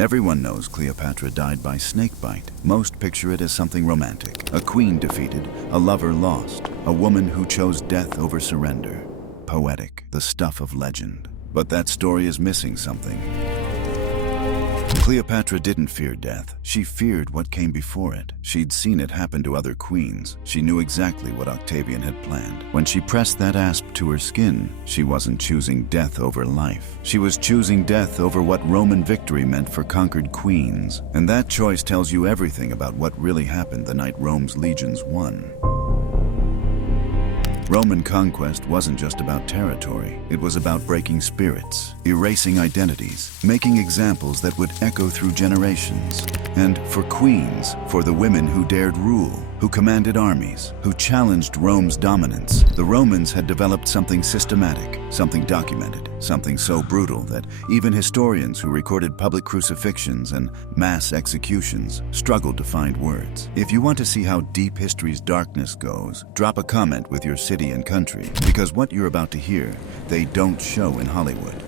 Everyone knows Cleopatra died by snakebite. Most picture it as something romantic. A queen defeated, a lover lost, a woman who chose death over surrender. Poetic, the stuff of legend. But that story is missing something. Cleopatra didn't fear death. She feared what came before it. She'd seen it happen to other queens. She knew exactly what Octavian had planned. When she pressed that asp to her skin, she wasn't choosing death over life. She was choosing death over what Roman victory meant for conquered queens. And that choice tells you everything about what really happened the night Rome's legions won. Roman conquest wasn't just about territory. It was about breaking spirits, erasing identities, making examples that would echo through generations. And for queens, for the women who dared rule, who commanded armies, who challenged Rome's dominance, the Romans had developed something systematic, something documented, something so brutal that even historians who recorded public crucifixions and mass executions struggled to find words. If you want to see how deep history's darkness goes, drop a comment with your city and country, because what you're about to hear, they don't show in Hollywood.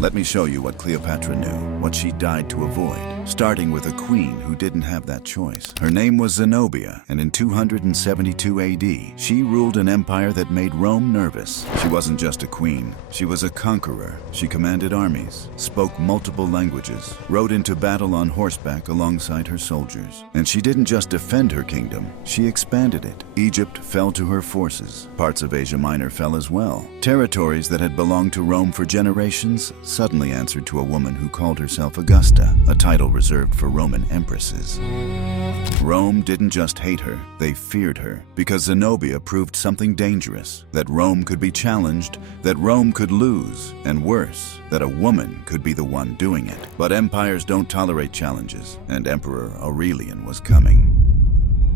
Let me show you what Cleopatra knew, what she died to avoid, starting with a queen who didn't have that choice. Her name was Zenobia, and in 272 AD, she ruled an empire that made Rome nervous. She wasn't just a queen, she was a conqueror. She commanded armies, spoke multiple languages, rode into battle on horseback alongside her soldiers. And she didn't just defend her kingdom, she expanded it. Egypt fell to her forces. Parts of Asia Minor fell as well. Territories that had belonged to Rome for generations suddenly answered to a woman who called herself Augusta, a title reserved for Roman empresses. Rome didn't just hate her, they feared her, because Zenobia proved something dangerous, that Rome could be challenged, that Rome could lose, and worse, that a woman could be the one doing it. But empires don't tolerate challenges, and Emperor Aurelian was coming.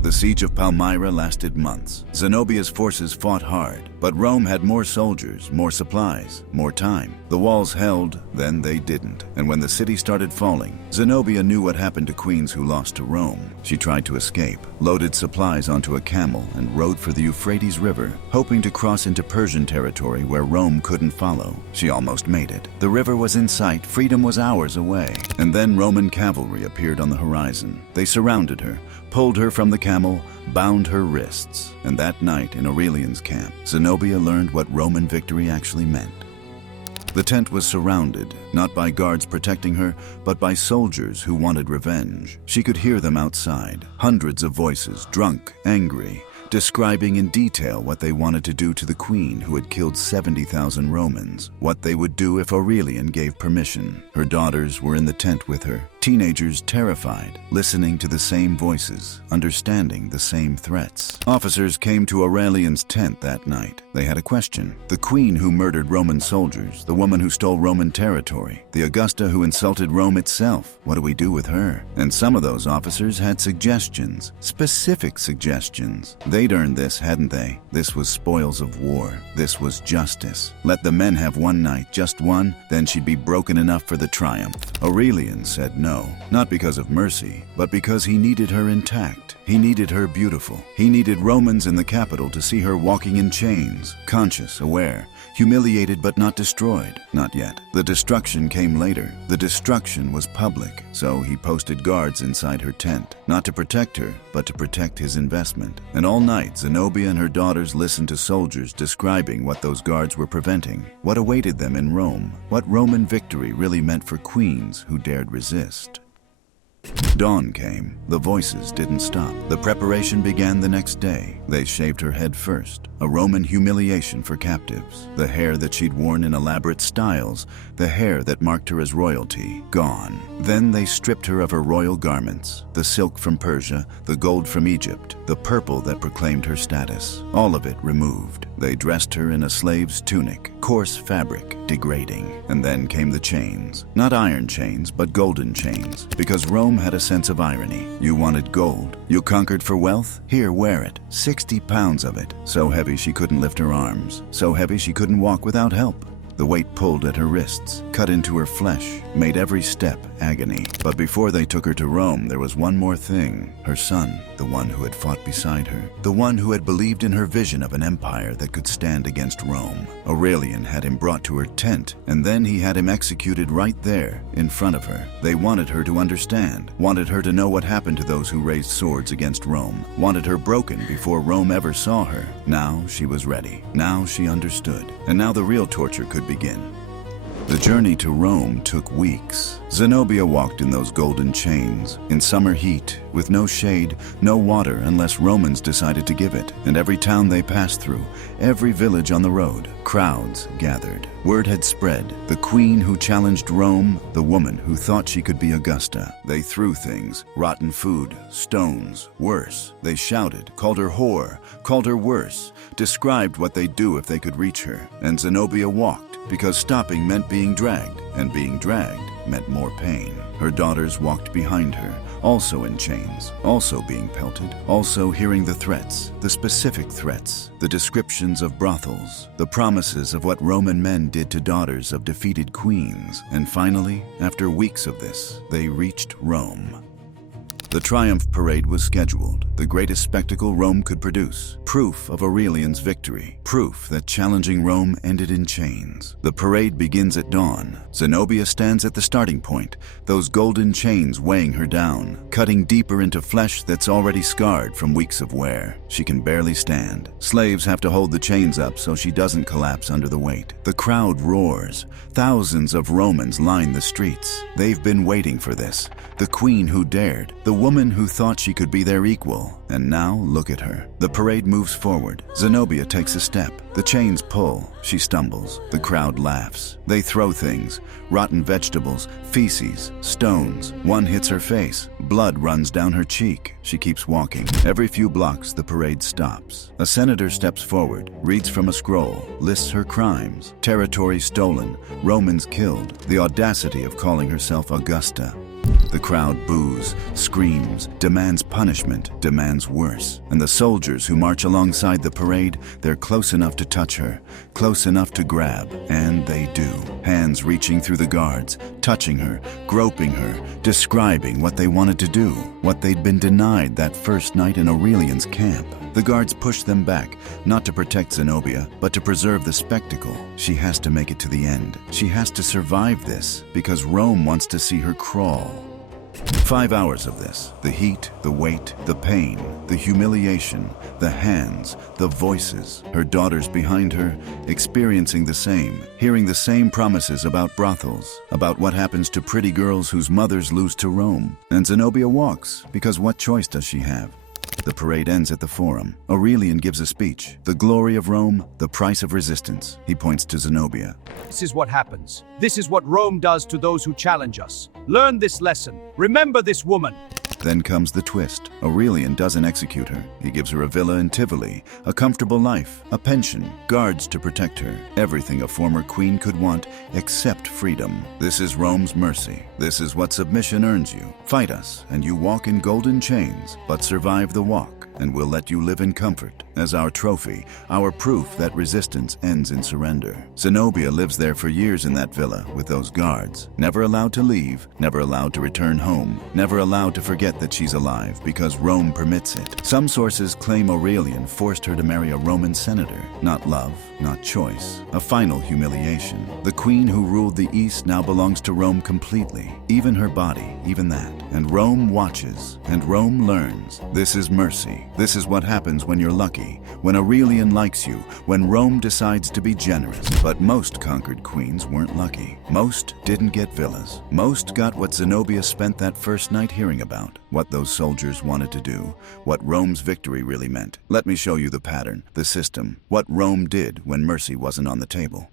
The siege of Palmyra lasted months. Zenobia's forces fought hard, but Rome had more soldiers, more supplies, more time. The walls held, then they didn't. And when the city started falling, Zenobia knew what happened to queens who lost to Rome. She tried to escape, loaded supplies onto a camel, and rode for the Euphrates River, hoping to cross into Persian territory where Rome couldn't follow. She almost made it. The river was in sight, freedom was hours away. And then Roman cavalry appeared on the horizon. They surrounded her, pulled her from the camel, bound her wrists. And that night in Aurelian's camp, Zenobia learned what Roman victory actually meant. The tent was surrounded, not by guards protecting her, but by soldiers who wanted revenge. She could hear them outside, hundreds of voices, drunk, angry, describing in detail what they wanted to do to the queen who had killed 70,000 Romans, what they would do if Aurelian gave permission. Her daughters were in the tent with her, teenagers terrified, listening to the same voices, understanding the same threats. Officers came to Aurelian's tent that night. They had a question. The queen who murdered Roman soldiers, the woman who stole Roman territory, the Augusta who insulted Rome itself, what do we do with her? And some of those officers had suggestions, specific suggestions. They'd earned this, hadn't they? This was spoils of war. This was justice. Let the men have one night, just one, then she'd be broken enough for the triumph. Aurelian said no, not because of mercy, but because he needed her intact. He needed her beautiful. He needed Romans in the capital to see her walking in chains, conscious, aware, humiliated but not destroyed. Not yet. The destruction came later. The destruction was public, so he posted guards inside her tent, not to protect her, but to protect his investment. And all night, Zenobia and her daughters listened to soldiers describing what those guards were preventing, what awaited them in Rome, what Roman victory really meant for queens who dared resist. Dawn came. The voices didn't stop. The preparation began the next day. They shaved her head first, a Roman humiliation for captives. The hair that she'd worn in elaborate styles, the hair that marked her as royalty, gone. Then they stripped her of her royal garments, the silk from Persia, the gold from Egypt, the purple that proclaimed her status, all of it removed. They dressed her in a slave's tunic, coarse fabric, degrading. And then came the chains. Not iron chains, but golden chains, because Rome had a sense of irony. You wanted gold. You conquered for wealth? Here, wear it. 60 pounds of it. So heavy she couldn't lift her arms. So heavy she couldn't walk without help. The weight pulled at her wrists, cut into her flesh, made every step agony. But before they took her to Rome, there was one more thing. Her son, the one who had fought beside her, the one who had believed in her vision of an empire that could stand against Rome. Aurelian had him brought to her tent, and then he had him executed right there, in front of her. They wanted her to understand, wanted her to know what happened to those who raised swords against Rome, wanted her broken before Rome ever saw her. Now she was ready. Now she understood. And now the real torture could begin. The journey to Rome took weeks. Zenobia walked in those golden chains, in summer heat, with no shade, no water unless Romans decided to give it. And every town they passed through, every village on the road, crowds gathered. Word had spread. The queen who challenged Rome, the woman who thought she could be Augusta. They threw things, rotten food, stones, worse. They shouted, called her whore, called her worse, described what they'd do if they could reach her. And Zenobia walked, because stopping meant being dragged, and being dragged meant more pain. Her daughters walked behind her, also in chains, also being pelted, also hearing the threats, the specific threats, the descriptions of brothels, the promises of what Roman men did to daughters of defeated queens. And finally, after weeks of this, they reached Rome. The triumph parade was scheduled, the greatest spectacle Rome could produce. Proof of Aurelian's victory. Proof that challenging Rome ended in chains. The parade begins at dawn. Zenobia stands at the starting point, those golden chains weighing her down, cutting deeper into flesh that's already scarred from weeks of wear. She can barely stand. Slaves have to hold the chains up so she doesn't collapse under the weight. The crowd roars. Thousands of Romans line the streets. They've been waiting for this. The queen who dared, the woman who thought she could be their equal. And now, look at her. The parade moves forward. Zenobia takes a step. The chains pull. She stumbles. The crowd laughs. They throw things. Rotten vegetables, feces, stones. One hits her face. Blood runs down her cheek. She keeps walking. Every few blocks, the parade stops. A senator steps forward, reads from a scroll, lists her crimes. Territory stolen, Romans killed, the audacity of calling herself Augusta. The crowd boos, screams, demands punishment, demands worse. And the soldiers who march alongside the parade, they're close enough to touch her, close enough to grab, and they do. Hands reaching through the guards, touching her, groping her, describing what they wanted to do, what they'd been denied that first night in Aurelian's camp. The guards push them back, not to protect Zenobia, but to preserve the spectacle. She has to make it to the end. She has to survive this, because Rome wants to see her crawl. 5 hours of this. The heat, the weight, the pain, the humiliation, the hands, the voices. Her daughters behind her, experiencing the same, hearing the same promises about brothels, about what happens to pretty girls whose mothers lose to Rome. And Zenobia walks, because what choice does she have? The parade ends at the Forum. Aurelian gives a speech. The glory of Rome, the price of resistance. He points to Zenobia. This is what happens. This is what Rome does to those who challenge us. Learn this lesson. Remember this woman. Then comes the twist. Aurelian doesn't execute her. He gives her a villa in Tivoli, a comfortable life, a pension, guards to protect her, everything a former queen could want except freedom. This is Rome's mercy. This is what submission earns you. Fight us, and you walk in golden chains, but survive the walk, and we'll let you live in comfort. As our trophy, our proof that resistance ends in surrender. Zenobia lives there for years in that villa with those guards, never allowed to leave, never allowed to return home, never allowed to forget that she's alive because Rome permits it. Some sources claim Aurelian forced her to marry a Roman senator. Not love, not choice. A final humiliation. The queen who ruled the East now belongs to Rome completely. Even her body, even that. And Rome watches, and Rome learns. This is mercy. This is what happens when you're lucky. When Aurelian likes you, when Rome decides to be generous. But most conquered queens weren't lucky. Most didn't get villas. Most got what Zenobia spent that first night hearing about, what those soldiers wanted to do, what Rome's victory really meant. Let me show you the pattern, the system, what Rome did when mercy wasn't on the table.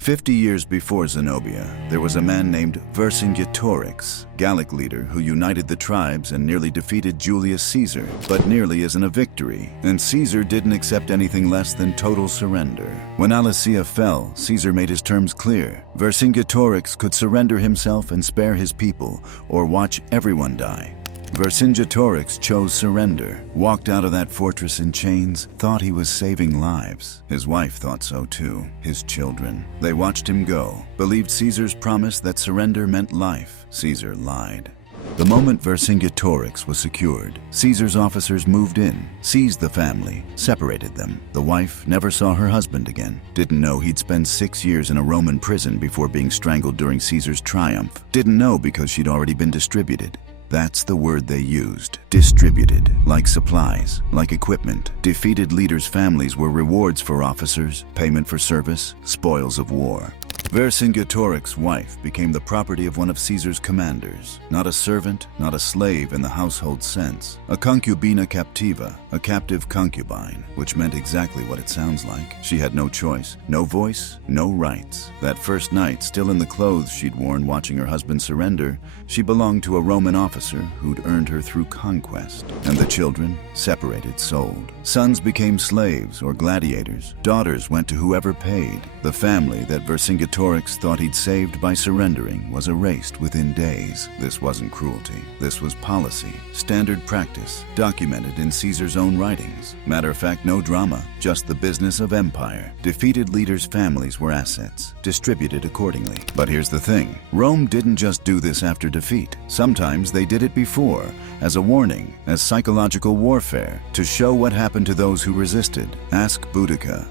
50 years before Zenobia, there was a man named Vercingetorix, Gallic leader who united the tribes and nearly defeated Julius Caesar, but nearly isn't a victory, and Caesar didn't accept anything less than total surrender. When Alesia fell, Caesar made his terms clear. Vercingetorix could surrender himself and spare his people, or watch everyone die. Vercingetorix chose surrender, walked out of that fortress in chains, thought he was saving lives. His wife thought so too, his children. They watched him go, believed Caesar's promise that surrender meant life. Caesar lied. The moment Vercingetorix was secured, Caesar's officers moved in, seized the family, separated them. The wife never saw her husband again. Didn't know he'd spend 6 years in a Roman prison before being strangled during Caesar's triumph. Didn't know because she'd already been distributed. That's the word they used. Distributed. Like supplies, like equipment. Defeated leaders' families were rewards for officers, payment for service, spoils of war. Vercingetorix's wife became the property of one of Caesar's commanders. Not a servant, not a slave in the household sense. A concubina captiva, a captive concubine, which meant exactly what it sounds like. She had no choice, no voice, no rights. That first night, still in the clothes she'd worn watching her husband surrender, she belonged to a Roman officer who'd earned her through conquest. And the children, separated, sold. Sons became slaves or gladiators. Daughters went to whoever paid. The family that Vercingetorix thought he'd saved by surrendering was erased within days. This wasn't cruelty. This was policy, standard practice, documented in Caesar's own writings. Matter of fact, no drama, just the business of empire. Defeated leaders' families were assets, distributed accordingly. But here's the thing. Rome didn't just do this after defeat. Sometimes they did it before, as a warning, as psychological warfare, to show what happened to those who resisted. Ask Boudica.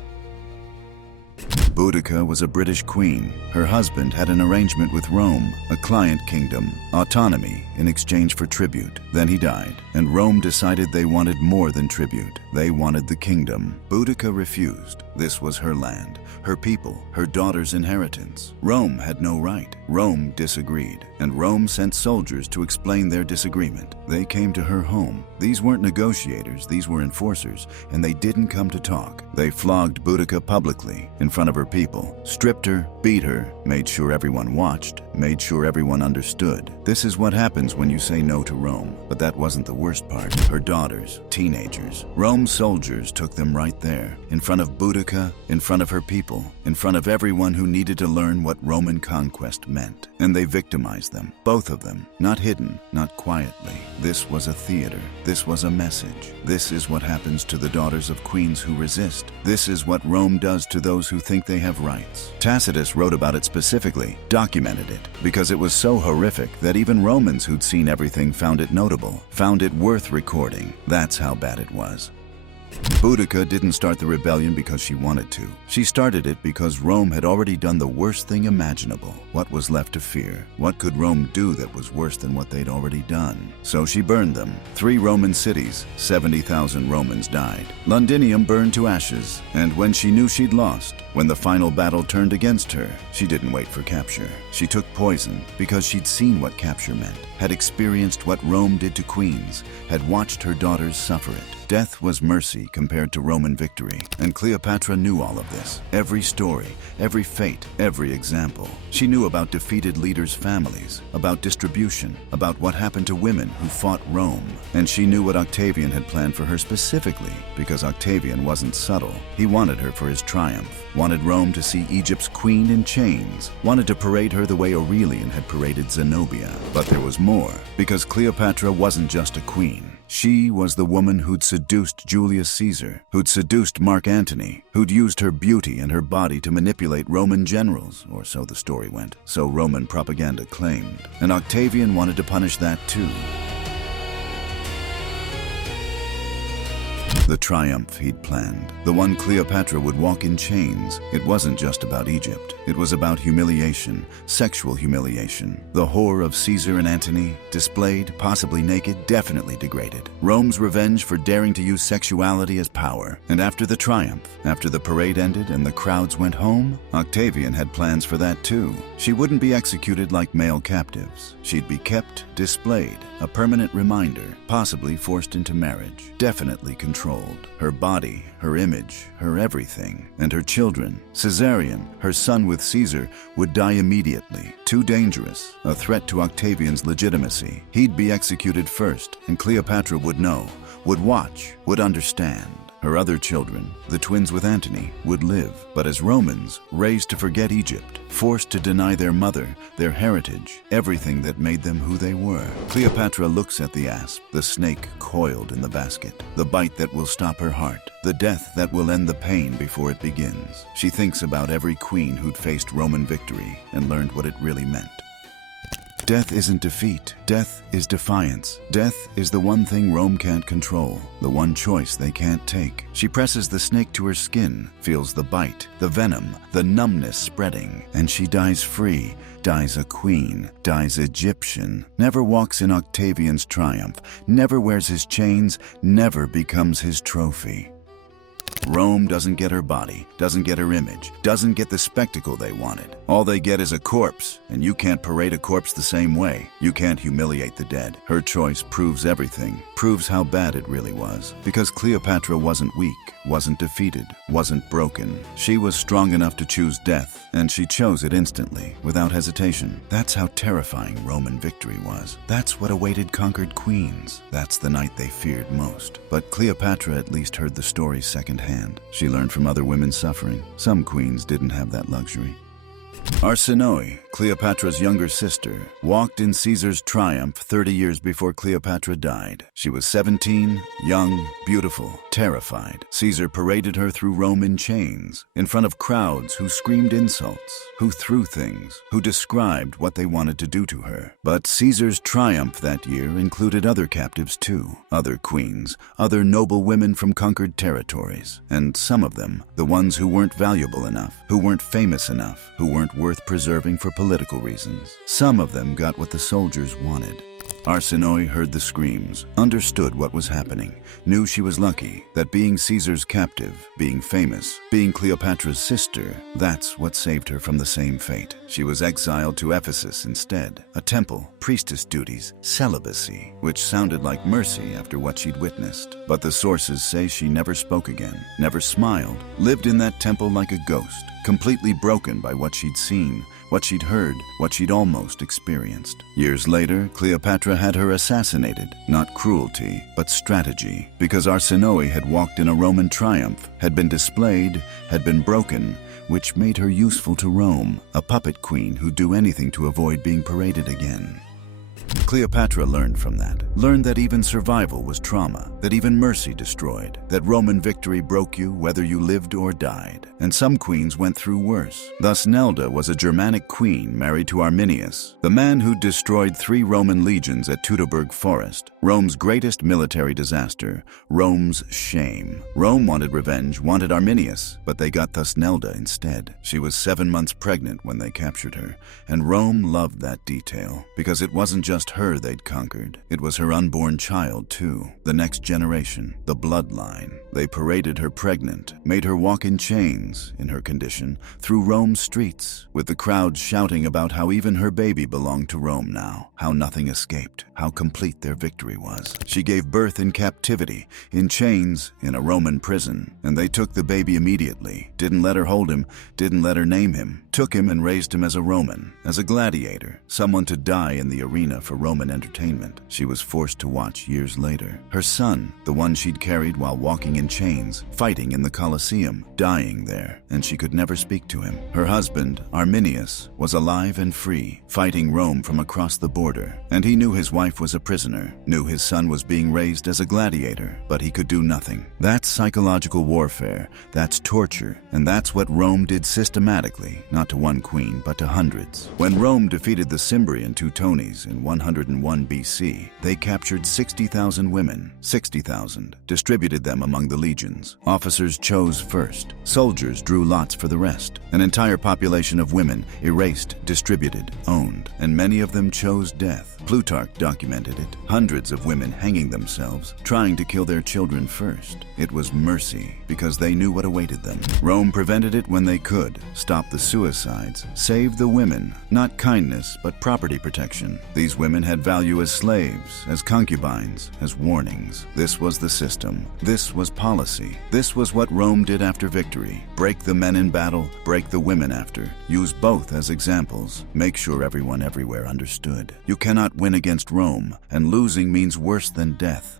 Boudica was a British queen. Her husband had an arrangement with Rome, a client kingdom, autonomy in exchange for tribute. Then he died, and Rome decided they wanted more than tribute. They wanted the kingdom. Boudica refused. This was her land, her people, her daughter's inheritance. Rome had no right. Rome disagreed, and Rome sent soldiers to explain their disagreement. They came to her home. These weren't negotiators, these were enforcers, and they didn't come to talk. They flogged Boudica publicly, in front of her people, stripped her, beat her, made sure everyone watched, made sure everyone understood. This is what happens when you say no to Rome. But that wasn't the worst part. Her daughters, teenagers. Rome's soldiers took them right there, in front of Boudica, in front of her people, in front of everyone who needed to learn what Roman conquest meant. And they victimized them, both of them, not hidden, not quietly. This was a theater. This was a message. This is what happens to the daughters of queens who resist. This is what Rome does to those who think they have rights. Tacitus wrote about it specifically, documented it, because it was so horrific that even Romans who'd seen everything found it notable, found it worth recording. That's how bad it was. Boudica didn't start the rebellion because she wanted to. She started it because Rome had already done the worst thing imaginable. What was left to fear? What could Rome do that was worse than what they'd already done? So she burned them. 3 Roman cities, 70,000 Romans died. Londinium burned to ashes, and when she knew she'd lost, when the final battle turned against her, she didn't wait for capture. She took poison because she'd seen what capture meant, had experienced what Rome did to queens, had watched her daughters suffer it. Death was mercy compared to Roman victory, and Cleopatra knew all of this. Every story, every fate, every example. She knew about defeated leaders' families, about distribution, about what happened to women who fought Rome. And she knew what Octavian had planned for her specifically, because Octavian wasn't subtle. He wanted her for his triumph, wanted Rome to see Egypt's queen in chains, wanted to parade her the way Aurelian had paraded Zenobia. But there was more, because Cleopatra wasn't just a queen. She was the woman who'd seduced Julius Caesar, who'd seduced Mark Antony, who'd used her beauty and her body to manipulate Roman generals, or so the story went, so Roman propaganda claimed. And Octavian wanted to punish that too. The triumph he'd planned, the one Cleopatra would walk in chains, it wasn't just about Egypt. It was about humiliation, sexual humiliation. The whore of Caesar and Antony, displayed, possibly naked, definitely degraded. Rome's revenge for daring to use sexuality as power. And after the triumph, after the parade ended and the crowds went home, Octavian had plans for that too. She wouldn't be executed like male captives. She'd be kept, displayed, a permanent reminder, possibly forced into marriage, definitely controlled. Her body, her image, her everything, and her children. Caesarion, her son with Caesar, would die immediately. Too dangerous, a threat to Octavian's legitimacy. He'd be executed first, and Cleopatra would know, would watch, would understand. Her other children, the twins with Antony, would live, but as Romans, raised to forget Egypt, forced to deny their mother, their heritage, everything that made them who they were. Cleopatra looks at the asp, the snake coiled in the basket, the bite that will stop her heart, the death that will end the pain before it begins. She thinks about every queen who'd faced Roman victory and learned what it really meant. Death isn't defeat. Death is defiance. Death is the one thing Rome can't control, the one choice they can't take. She presses the snake to her skin, feels the bite, the venom, the numbness spreading, and she dies free, dies a queen, dies Egyptian, never walks in Octavian's triumph, never wears his chains, never becomes his trophy. Rome doesn't get her body, doesn't get her image, doesn't get the spectacle they wanted. All they get is a corpse, and you can't parade a corpse the same way. You can't humiliate the dead. Her choice proves everything, proves how bad it really was. Because Cleopatra wasn't weak, wasn't defeated, wasn't broken. She was strong enough to choose death, and she chose it instantly, without hesitation. That's how terrifying Roman victory was. That's what awaited conquered queens. That's the night they feared most. But Cleopatra at least heard the story secondhand. She learned from other women's suffering. Some queens didn't have that luxury. Arsinoe, Cleopatra's younger sister, walked in Caesar's triumph 30 years before Cleopatra died. She was 17, young, beautiful, terrified. Caesar paraded her through Rome in chains, in front of crowds who screamed insults, who threw things, who described what they wanted to do to her. But Caesar's triumph that year included other captives too, other queens, other noble women from conquered territories. And some of them, the ones who weren't valuable enough, who weren't famous enough, who weren't worth preserving for political reasons. Some of them got what the soldiers wanted. Arsinoe heard the screams, understood what was happening, knew she was lucky, that being Caesar's captive, being famous, being Cleopatra's sister, that's what saved her from the same fate. She was exiled to Ephesus instead, a temple, priestess duties, celibacy, which sounded like mercy after what she'd witnessed. But the sources say she never spoke again, never smiled, lived in that temple like a ghost, completely broken by what she'd seen, what she'd heard, what she'd almost experienced. Years later, Cleopatra had her assassinated, not cruelty, but strategy, because Arsinoe had walked in a Roman triumph, had been displayed, had been broken, which made her useful to Rome, a puppet queen who'd do anything to avoid being paraded again. Cleopatra learned from that, learned that even survival was trauma, that even mercy destroyed, that Roman victory broke you whether you lived or died, and some queens went through worse. Thus Nelda was a Germanic queen married to Arminius, the man who destroyed 3 Roman legions at Teutoburg Forest, Rome's greatest military disaster, Rome's shame. Rome wanted revenge, wanted Arminius, but they got Thusnelda instead. She was 7 months pregnant when they captured her, and Rome loved that detail, because it wasn't just her they'd conquered. It was her unborn child, too. The next generation, the bloodline. They paraded her pregnant, made her walk in chains, in her condition, through Rome's streets, with the crowds shouting about how even her baby belonged to Rome now, how nothing escaped, how complete their victory was. She gave birth in captivity, in chains, in a Roman prison, and they took the baby immediately, didn't let her hold him, didn't let her name him, took him and raised him as a Roman, as a gladiator, someone to die in the arena for Roman entertainment. She was forced to watch years later. Her son, the one she'd carried while walking in chains, fighting in the Colosseum, dying there, and she could never speak to him. Her husband, Arminius, was alive and free, fighting Rome from across the border, and he knew his wife was a prisoner, knew his son was being raised as a gladiator, but he could do nothing. That's psychological warfare, that's torture, and that's what Rome did systematically, not to one queen, but to hundreds. When Rome defeated the Cimbrian Teutones in 101 BC, they captured 60,000 women, 60,000, distributed them among the legions. Officers chose first. Soldiers drew lots for the rest. An entire population of women, erased, distributed, owned, and many of them chose death. Plutarch documented it. Hundreds of women hanging themselves, trying to kill their children first. It was mercy, because they knew what awaited them. Rome prevented it when they could, stopped the suicides, saved the women, not kindness, but property protection. These women had value as slaves, as concubines, as warnings. This was the system. This was policy. This was what Rome did after victory. Break the men in battle, break the women after. Use both as examples. Make sure everyone everywhere understood. You cannot win against Rome, and losing means worse than death.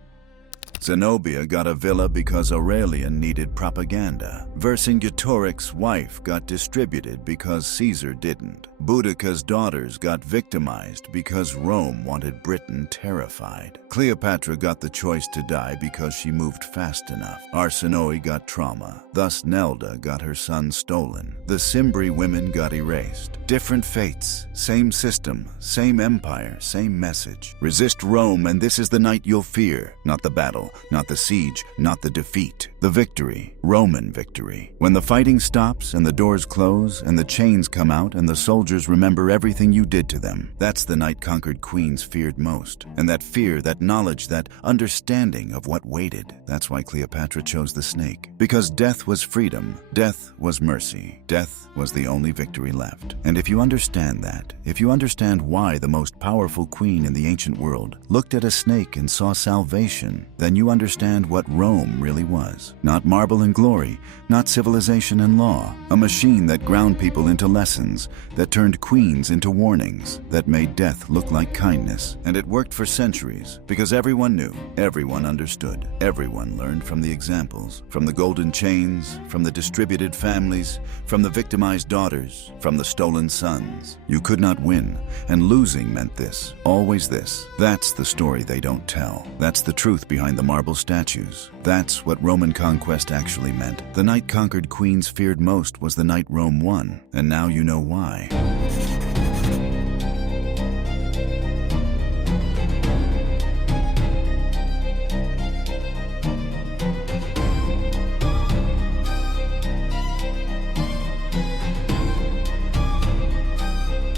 Zenobia got a villa because Aurelian needed propaganda. Vercingetorix's wife got distributed because Caesar didn't. Boudica's daughters got victimized because Rome wanted Britain terrified. Cleopatra got the choice to die because she moved fast enough. Arsinoe got trauma. Thus Nelda got her son stolen. The Cimbri women got erased. Different fates, same system, same empire, same message. Resist Rome and this is the night you'll fear. Not the battle, not the siege, not the defeat. The victory, Roman victory. When the fighting stops and the doors close and the chains come out and the soldiers remember everything you did to them, that's the night conquered queens feared most. And that fear, that knowledge, that understanding of what waited. That's why Cleopatra chose the snake. Because death was freedom, death was mercy, death was the only victory left. And if you understand that, if you understand why the most powerful queen in the ancient world looked at a snake and saw salvation, then you understand what Rome really was. Not marble and glory, not civilization and law. A machine that ground people into lessons, that turned queens into warnings, that made death look like kindness. And it worked for centuries, because everyone knew, everyone understood, everyone learned from the examples, from the golden chains, from the distributed families, from the victimized daughters, from the stolen sons. You could not win, and losing meant this, always this. That's the story they don't tell. That's the truth behind the marble statues. That's what Roman conquest actually meant. The night conquered queens feared most was the night Rome won, and now you know why.